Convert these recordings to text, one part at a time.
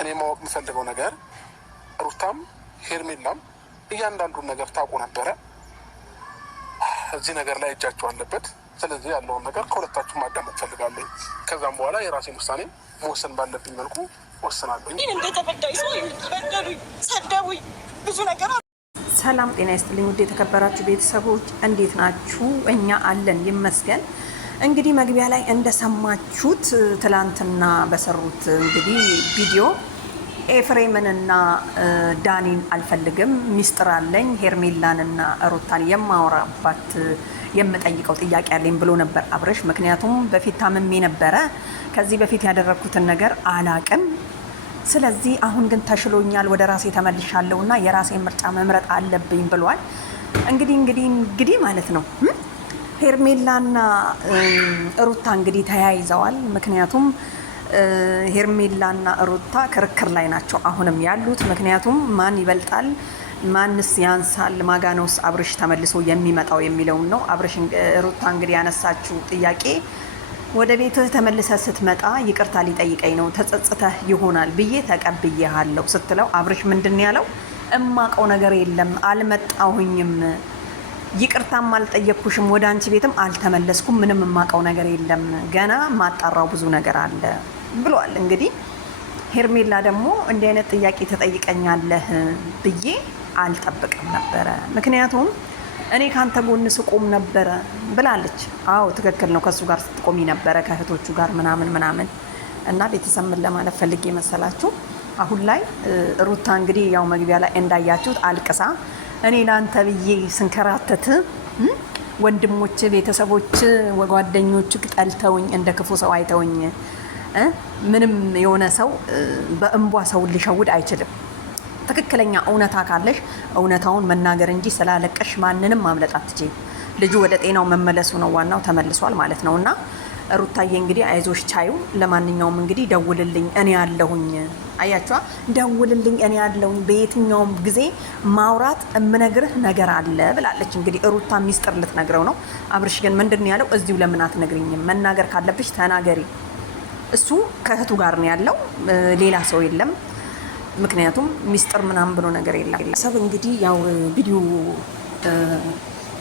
እኔ ማወቅ የምፈልገው ነገር ሩታም ሄርሜላም እያንዳንዱን ነገር ታውቁ ነበረ። እዚህ ነገር ላይ እጃቸው አለበት። ስለዚህ ያለውን ነገር ከሁለታችሁ ማዳመጥ ፈልጋለሁ። ከዛም በኋላ የራሴን ውሳኔ መወሰን ባለብኝ መልኩ ወስናለሁ። ብዙ ነገር ሰላም ጤና ይስጥልኝ። ውድ የተከበራችሁ ቤተሰቦች እንዴት ናችሁ? እኛ አለን ይመስገን። እንግዲህ መግቢያ ላይ እንደሰማችሁት ትላንትና በሰሩት እንግዲህ ቪዲዮ ኤፍሬምንና ዳኒን አልፈልግም፣ ሚስጥር አለኝ፣ ሄርሜላንና ሩታን የማወራባት የምጠይቀው ጥያቄ አለኝ ብሎ ነበር አብርሽ። ምክንያቱም በፊት ታምሜ ነበረ፣ ከዚህ በፊት ያደረግኩትን ነገር አላቅም። ስለዚህ አሁን ግን ተሽሎኛል፣ ወደ ራሴ ተመልሻለሁና የራሴን ምርጫ መምረጥ አለብኝ ብሏል። እንግዲህ ማለት ነው ሄርሜላና ሩታ እንግዲህ ተያይዘዋል። ምክንያቱም ሄርሜላና ሩታ ክርክር ላይ ናቸው አሁንም ያሉት። ምክንያቱም ማን ይበልጣል፣ ማንስ ያንሳል፣ ማጋኖስ አብርሽ ተመልሶ የሚመጣው የሚለውን ነው። ሩታ እንግዲህ ያነሳችው ጥያቄ ወደ ቤትህ ተመልሰህ ስትመጣ ይቅርታ ሊጠይቀኝ ነው፣ ተጸጽተህ ይሆናል ብዬ ተቀብዬሃለሁ ስትለው አብርሽ ምንድን ያለው? እማቀው ነገር የለም፣ አልመጣሁኝም፣ ይቅርታም አልጠየቅኩሽም፣ ወደ አንቺ ቤትም አልተመለስኩም፣ ምንም እማቀው ነገር የለም፣ ገና ማጣራው ብዙ ነገር አለ ብሏል። እንግዲህ ሄርሜላ ደግሞ እንዲህ አይነት ጥያቄ ተጠይቀኛለህ ብዬ አልጠብቅም ነበረ፣ ምክንያቱም እኔ ካንተ ጎን ስቆም ነበረ ብላለች። አዎ ትክክል ነው፣ ከሱ ጋር ስትቆሚ ነበረ ከእህቶቹ ጋር ምናምን እና ቤተሰብ ምን ለማለት ፈልጌ መሰላችሁ? አሁን ላይ ሩታ እንግዲህ ያው መግቢያ ላይ እንዳያችሁት አልቅሳ እኔ ላንተ ብዬ ስንከራተት ወንድሞች፣ ቤተሰቦች፣ ጓደኞች ጠልተውኝ እንደ ክፉ ሰው አይተውኝ፣ ምንም የሆነ ሰው በእንቧ ሰው ሊሸውድ አይችልም። ትክክለኛ እውነታ ካለሽ እውነታውን መናገር እንጂ ስላለቀሽ ማንንም ማምለጥ አትችይም። ልጁ ወደ ጤናው መመለሱ ነው ዋናው፣ ተመልሷል ማለት ነው። እና ሩታዬ እንግዲህ አይዞሽ ቻዩ። ለማንኛውም እንግዲህ ደውልልኝ እኔ ያለሁኝ፣ አያችኋ፣ ደውልልኝ እኔ ያለሁኝ፣ በየትኛውም ጊዜ ማውራት እምነግርህ ነገር አለ ብላለች። እንግዲህ ሩታ ሚስጥር ልትነግረው ነው። አብርሽ ግን ምንድን ነው ያለው? እዚሁ ለምን አትነግሪኝም? መናገር ካለብሽ ተናገሪ። እሱ ከእህቱ ጋር ነው ያለው፣ ሌላ ሰው የለም። ምክንያቱም ሚስጥር ምናምን ብሎ ነገር የለም። ሰብ እንግዲህ ያው ቪዲዮ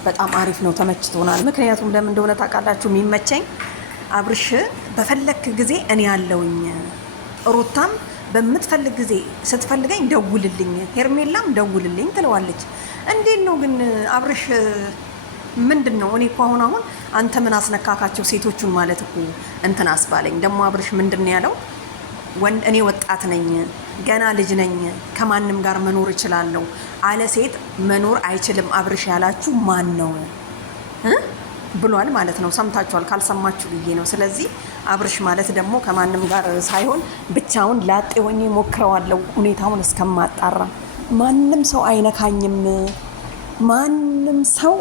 በጣም አሪፍ ነው፣ ተመችቶናል። ምክንያቱም ለምን እንደሆነ ታውቃላችሁ? የሚመቸኝ አብርሽ በፈለክ ጊዜ እኔ ያለውኝ፣ ሩታም በምትፈልግ ጊዜ ስትፈልገኝ ደውልልኝ፣ ሄርሜላም ደውልልኝ ትለዋለች። እንዴት ነው ግን አብርሽ? ምንድን ነው? እኔ እኮ አሁን አንተ ምን አስነካካቸው ሴቶቹን ማለት እኮ እንትን አስባለኝ። ደግሞ አብርሽ ምንድን ነው ያለው? እኔ ወጣት ነኝ፣ ገና ልጅ ነኝ፣ ከማንም ጋር መኖር እችላለሁ፣ አለ ሴት መኖር አይችልም አብርሽ ያላችሁ ማን ነው ብሏል ማለት ነው። ሰምታችኋል? ካልሰማችሁ ብዬ ነው። ስለዚህ አብርሽ ማለት ደግሞ ከማንም ጋር ሳይሆን ብቻውን ላጤ ሆኜ ሞክረዋለሁ ሁኔታውን እስከማጣራ፣ ማንም ሰው አይነካኝም፣ ማንም ሰው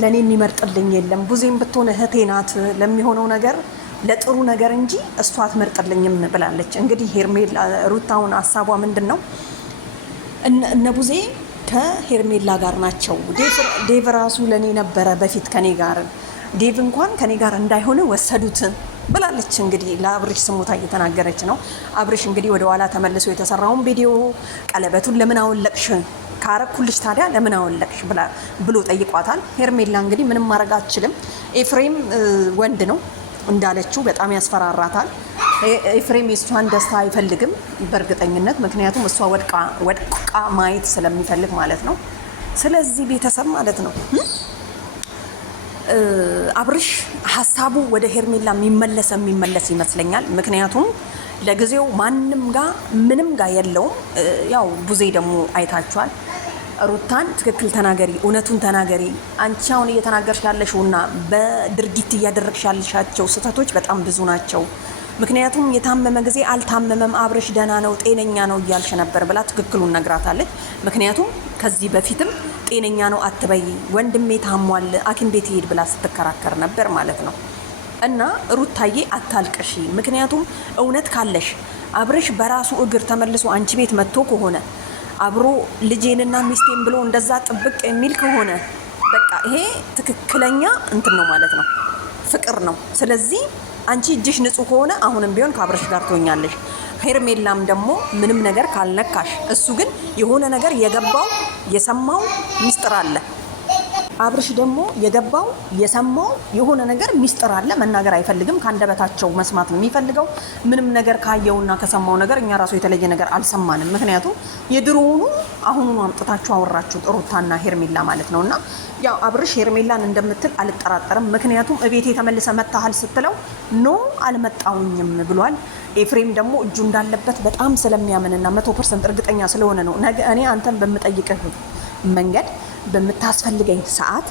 ለእኔ የሚመርጥልኝ የለም፣ ቡዜም ብትሆን እህቴ ናት፣ ለሚሆነው ነገር ለጥሩ ነገር እንጂ እሷ አትመርጥልኝም ብላለች። እንግዲህ ሄርሜላ ሩታውን ሀሳቧ ምንድን ነው? እነ ቡዜ ከሄርሜላ ጋር ናቸው። ዴቭ ራሱ ለእኔ ነበረ በፊት ከኔ ጋር፣ ዴቭ እንኳን ከኔ ጋር እንዳይሆን ወሰዱት ብላለች። እንግዲህ ለአብርሽ ስሞታ እየተናገረች ነው። አብርሽ እንግዲህ ወደ ኋላ ተመልሶ የተሰራውን ቪዲዮ ቀለበቱን ለምን አወለቅሽ ካረኩልሽ ታዲያ ለምን አወለቅሽ ብሎ ጠይቋታል። ሄርሜላ እንግዲህ ምንም ማድረግ አትችልም። ኤፍሬም ወንድ ነው እንዳለችው በጣም ያስፈራራታል። ኤፍሬም የእሷን ደስታ አይፈልግም በእርግጠኝነት፣ ምክንያቱም እሷ ወድቃ ማየት ስለሚፈልግ ማለት ነው። ስለዚህ ቤተሰብ ማለት ነው አብርሽ ሀሳቡ ወደ ሄርሜላ የሚመለስ ይመስለኛል። ምክንያቱም ለጊዜው ማንም ጋር ምንም ጋር የለውም። ያው ቡዜ ደግሞ አይታችኋል። ሩታን ትክክል ተናገሪ፣ እውነቱን ተናገሪ። አንቺ አሁን እየተናገርሽ ያለሽውና በድርጊት እያደረግሽ ያለሻቸው ስህተቶች በጣም ብዙ ናቸው። ምክንያቱም የታመመ ጊዜ አልታመመም አብርሽ ደህና ነው ጤነኛ ነው እያልሽ ነበር ብላ ትክክሉን ነግራታለች። ምክንያቱም ከዚህ በፊትም ጤነኛ ነው አትበይ፣ ወንድሜ ታሟል ሐኪም ቤት ይሄድ ብላ ስትከራከር ነበር ማለት ነው። እና ሩታዬ አታልቅሺ፣ ምክንያቱም እውነት ካለሽ አብርሽ በራሱ እግር ተመልሶ አንቺ ቤት መጥቶ ከሆነ አብሮ ልጄንና ሚስቴን ብሎ እንደዛ ጥብቅ የሚል ከሆነ በቃ ይሄ ትክክለኛ እንትን ነው ማለት ነው፣ ፍቅር ነው። ስለዚህ አንቺ እጅሽ ንጹህ ከሆነ አሁንም ቢሆን ከአብርሽ ጋር ትሆኛለሽ። ሄርሜላም ደግሞ ምንም ነገር ካልነካሽ፣ እሱ ግን የሆነ ነገር የገባው የሰማው ሚስጥር አለ። አብርሽ ደግሞ የገባው የሰማው የሆነ ነገር ሚስጥር አለ። መናገር አይፈልግም። ከአንደበታቸው መስማት ነው የሚፈልገው። ምንም ነገር ካየውና ከሰማው ነገር እኛ ራሱ የተለየ ነገር አልሰማንም። ምክንያቱም የድሮውኑ አሁኑኑ አምጥታችሁ አወራችሁ ሩታና ሄርሜላ ማለት ነው። እና ያው አብርሽ ሄርሜላን እንደምትል አልጠራጠርም። ምክንያቱም እቤቴ ተመልሰ መታሃል ስትለው ኖ አልመጣውኝም ብሏል። ኤፍሬም ደግሞ እጁ እንዳለበት በጣም ስለሚያምንና 100% እርግጠኛ ስለሆነ ነው ነገ እኔ አንተን በምጠይቅህ መንገድ በምታስፈልገኝ ሰዓት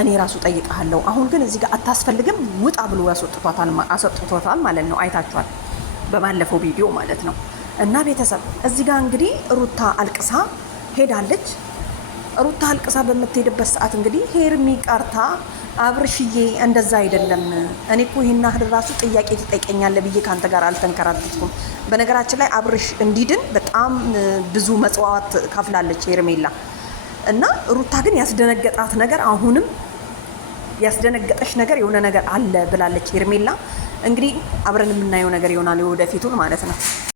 እኔ ራሱ ጠይቀሃለሁ። አሁን ግን እዚህ ጋር አታስፈልግም ውጣ ብሎ አስወጥቶታል ማለት ነው። አይታችኋል በባለፈው ቪዲዮ ማለት ነው። እና ቤተሰብ እዚህ ጋር እንግዲህ ሩታ አልቅሳ ሄዳለች። ሩታ አልቅሳ በምትሄድበት ሰዓት እንግዲህ ሄርሚ ቀርታ አብርሽዬ እንደዛ አይደለም፣ እኔ እኮ ይህን ያህል ራሱ ጥያቄ ትጠይቀኛለህ ብዬ ከአንተ ጋር አልተንከራተትኩም። በነገራችን ላይ አብርሽ እንዲድን በጣም ብዙ መጽዋዕት ከፍላለች ሄርሜላ። እና ሩታ ግን ያስደነገጣት ነገር አሁንም ያስደነገጠሽ ነገር የሆነ ነገር አለ ብላለች ሄርሜላ። እንግዲህ አብረን የምናየው ነገር ይሆናል ወደፊቱን ማለት ነው።